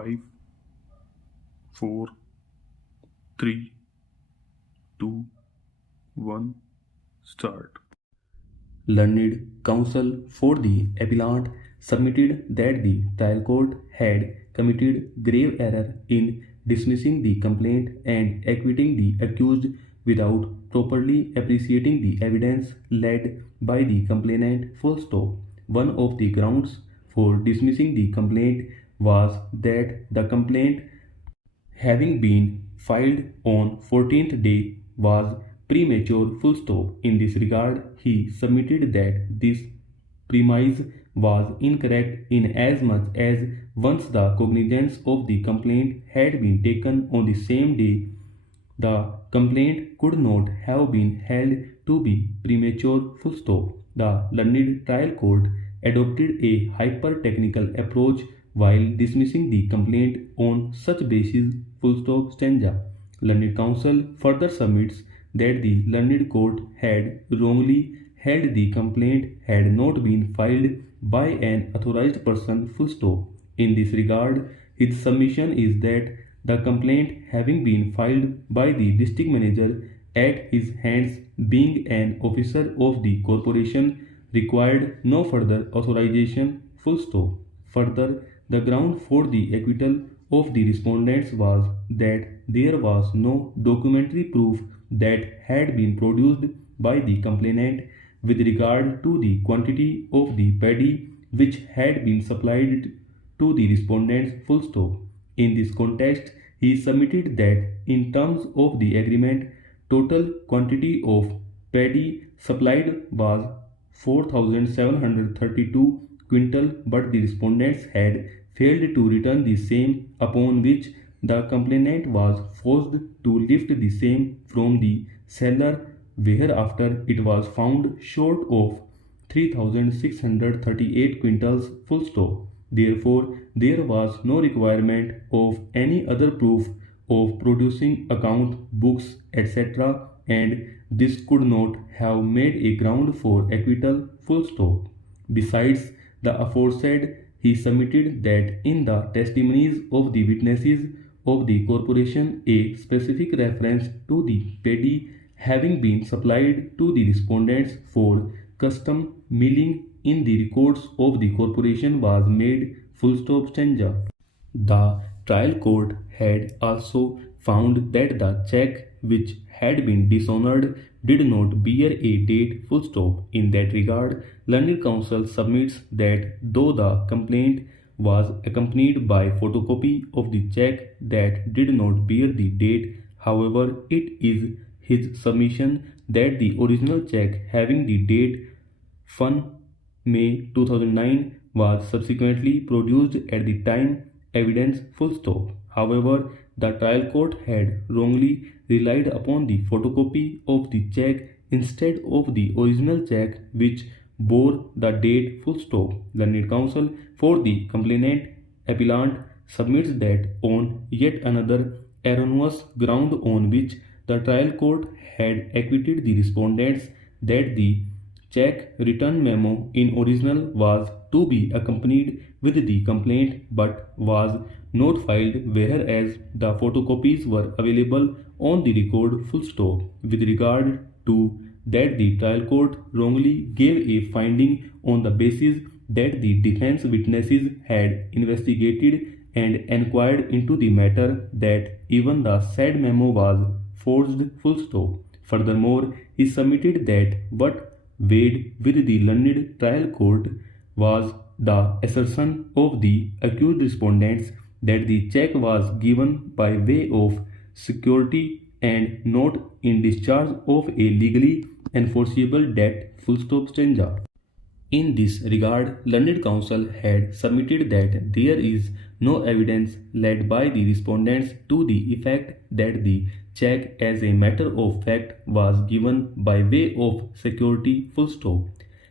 5, 4, 3, 2, 1, start. Learned counsel for the appellant submitted that the trial court had committed grave error in dismissing the complaint and acquitting the accused without properly appreciating the evidence led by the complainant. Full stop. One of the grounds for dismissing the complaint was that the complaint, having been filed on 14th day, was premature. Full stop. In this regard, he submitted that this premise was incorrect inasmuch as once the cognizance of the complaint had been taken on the same day, the complaint could not have been held to be premature. Full stop. The learned trial court adopted a hyper-technical approach while dismissing the complaint on such basis. Full stop. Stanza. Learned counsel further submits that the learned court had wrongly held the complaint had not been filed by an authorized person. Full stop. In this regard, his submission is that the complaint, having been filed by the district manager at his hands, being an officer of the corporation, required no further authorization. Full stop. Further, the ground for the acquittal of the respondents was that there was no documentary proof that had been produced by the complainant with regard to the quantity of the paddy which had been supplied to the respondents. Full stop. In this context, he submitted that in terms of the agreement, total quantity of paddy supplied was 4,732 quintal, but the respondents had failed to return the same, upon which the complainant was forced to lift the same from the cellar, whereafter it was found short of 3,638 quintals. Full stop. Therefore, there was no requirement of any other proof of producing account books, etc., and this could not have made a ground for acquittal. Full stop. Besides the aforesaid, he submitted that in the testimonies of the witnesses of the corporation, a specific reference to the paddy having been supplied to the respondents for custom milling in the records of the corporation was made. Full stop. Stanza. The trial court had also found that the check which had been dishonored did not bear a date. Full stop. In that regard, learned counsel submits that though the complaint was accompanied by photocopy of the check that did not bear the date, however, it is his submission that the original check having the date 1 May 2009 was subsequently produced at the time evidence. Full stop. However, the trial court had wrongly relied upon the photocopy of the check instead of the original check which bore the date. Full stop. Learned counsel for the complainant appellant submits that on yet another erroneous ground on which the trial court had acquitted the respondents, that the check return memo in original was to be accompanied with the complaint but was not filed, whereas the photocopies were available on the record. Full stop. With regard to that, the trial court wrongly gave a finding on the basis that the defense witnesses had investigated and inquired into the matter that even the said memo was forged. Full stop. Furthermore, he submitted that what weighed with the learned trial court was the assertion of the accused respondents that the check was given by way of security and not in discharge of a legally enforceable debt. Full stop. Stanza. In this regard, learned counsel had submitted that there is no evidence led by the respondents to the effect that the check as a matter of fact was given by way of security. Full stop.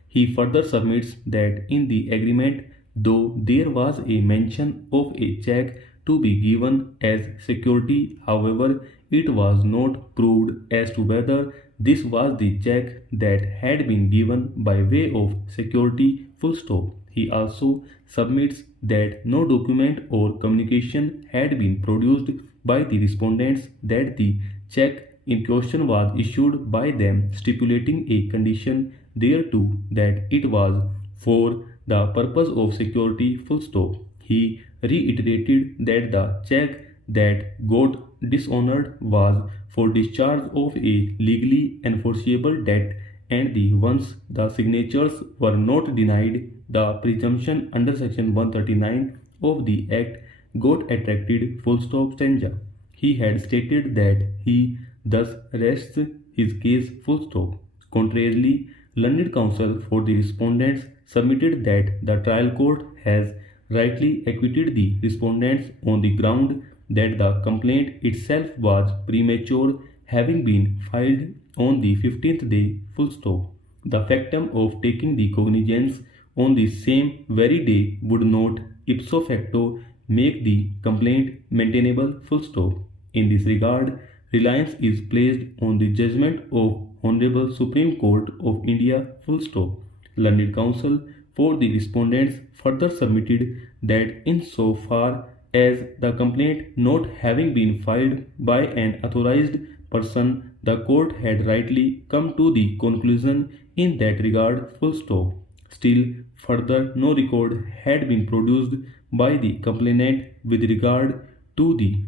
He further submits that in the agreement, though there was a mention of a check to be given as security, however, it was not proved as to whether this was the check that had been given by way of security full stop. He also submits that no document or communication had been produced by the respondents that the check in question was issued by them stipulating a condition thereto that it was for the purpose of security full stop. He reiterated that the check that got dishonored was for discharge of a legally enforceable debt, and the once the signatures were not denied, the presumption under section 139 of the act got attracted full stop stanza. He had stated that he thus rests his case full stop. Contrarily, learned counsel for the respondents submitted that the trial court has rightly acquitted the respondents on the ground that the complaint itself was premature, having been filed on the 15th day full stop. The factum of taking the cognizance on the same very day would not ipso facto make the complaint maintainable full stop. In this regard, reliance is placed on the judgment of Honorable Supreme Court of India full stop. Learned counsel for the respondents further submitted that in so far as the complaint not having been filed by an authorized person, the court had rightly come to the conclusion in that regard full stop. Still further, no record had been produced by the complainant with regard to the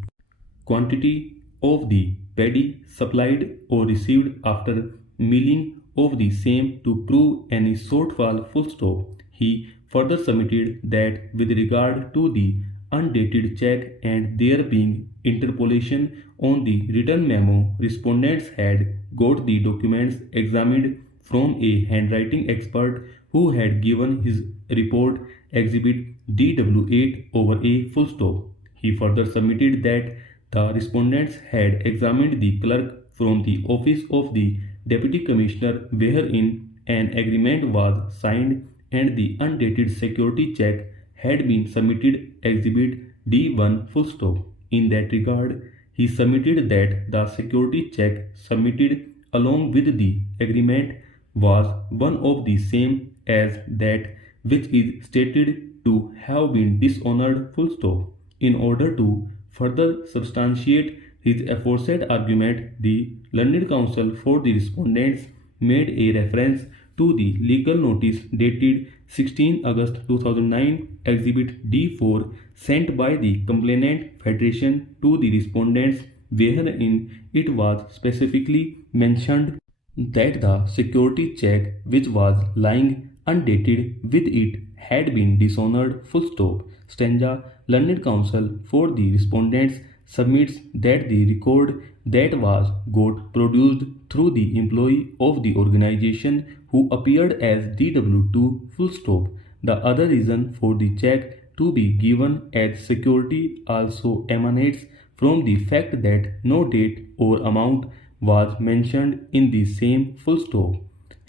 quantity of the paddy supplied or received after milling of the same to prove any shortfall full stop. He further submitted that with regard to the undated check and there being interpolation on the written memo, respondents had got the documents examined from a handwriting expert who had given his report exhibit DW8 over a full stop. He further submitted that the respondents had examined the clerk from the office of the Deputy Commissioner wherein an agreement was signed and the undated security check had been submitted exhibit D1 full stop. In that regard, he submitted that the security check submitted along with the agreement was one of the same as that which is stated to have been dishonored full stop. In order to further substantiate his aforesaid argument, the learned counsel for the respondents made a reference to the legal notice dated 16 August 2009, Exhibit D4, sent by the Complainant Federation to the respondents, wherein it was specifically mentioned that the security check which was lying undated with it had been dishonored full stop. Stanza learned counsel for the respondents submits that the record that was got produced through the employee of the organization who appeared as DW2 full stop. The other reason for the check to be given as security also emanates from the fact that no date or amount was mentioned in the same full stop.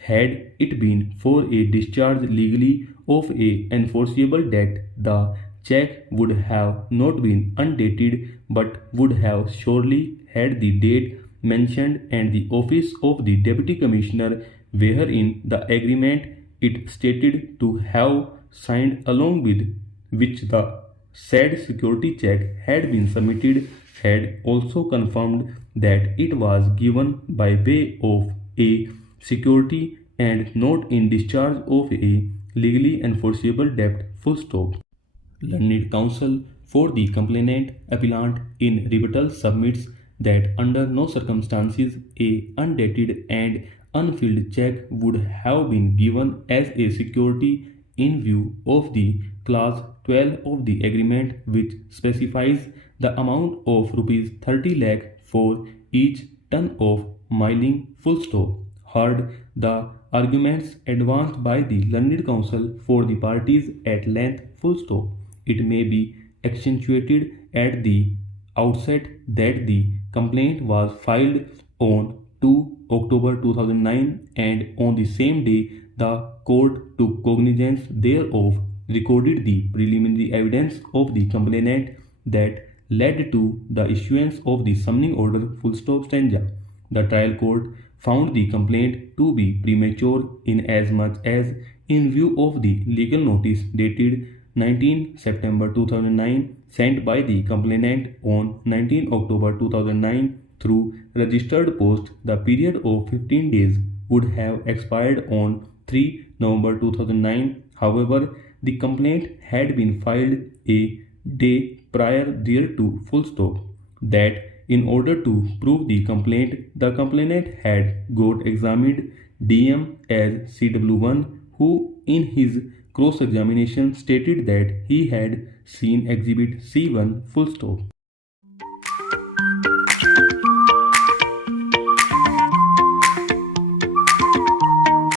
Had it been for a discharge legally of a enforceable debt, the check would have not been undated but would have surely had the date mentioned and the office of the Deputy Commissioner wherein the agreement it stated to have signed along with which the said security check had been submitted had also confirmed that it was given by way of a security and not in discharge of a legally enforceable debt full stop. Learned counsel for the complainant appellant in rebuttal submits that under no circumstances a undated and unfilled check would have been given as a security in view of the clause 12 of the agreement which specifies the amount of rupees 30 lakh for each ton of milling full stop. Heard the arguments advanced by the learned counsel for the parties at length full stop. It may be accentuated at the outset that the complaint was filed on 2 October 2009 and on the same day the court took cognizance thereof, recorded the preliminary evidence of the complainant that led to the issuance of the summoning order full stop stanza. The trial court found the complaint to be premature inasmuch as, in view of the legal notice dated 19 September 2009 sent by the complainant on 19 October 2009 through registered post, the period of 15 days would have expired on 3 November 2009. However, the complaint had been filed a day prior thereto, full stop. That in order to prove the complainant had got examined DM as CW1, who in his cross-examination stated that he had seen Exhibit C1, full stop.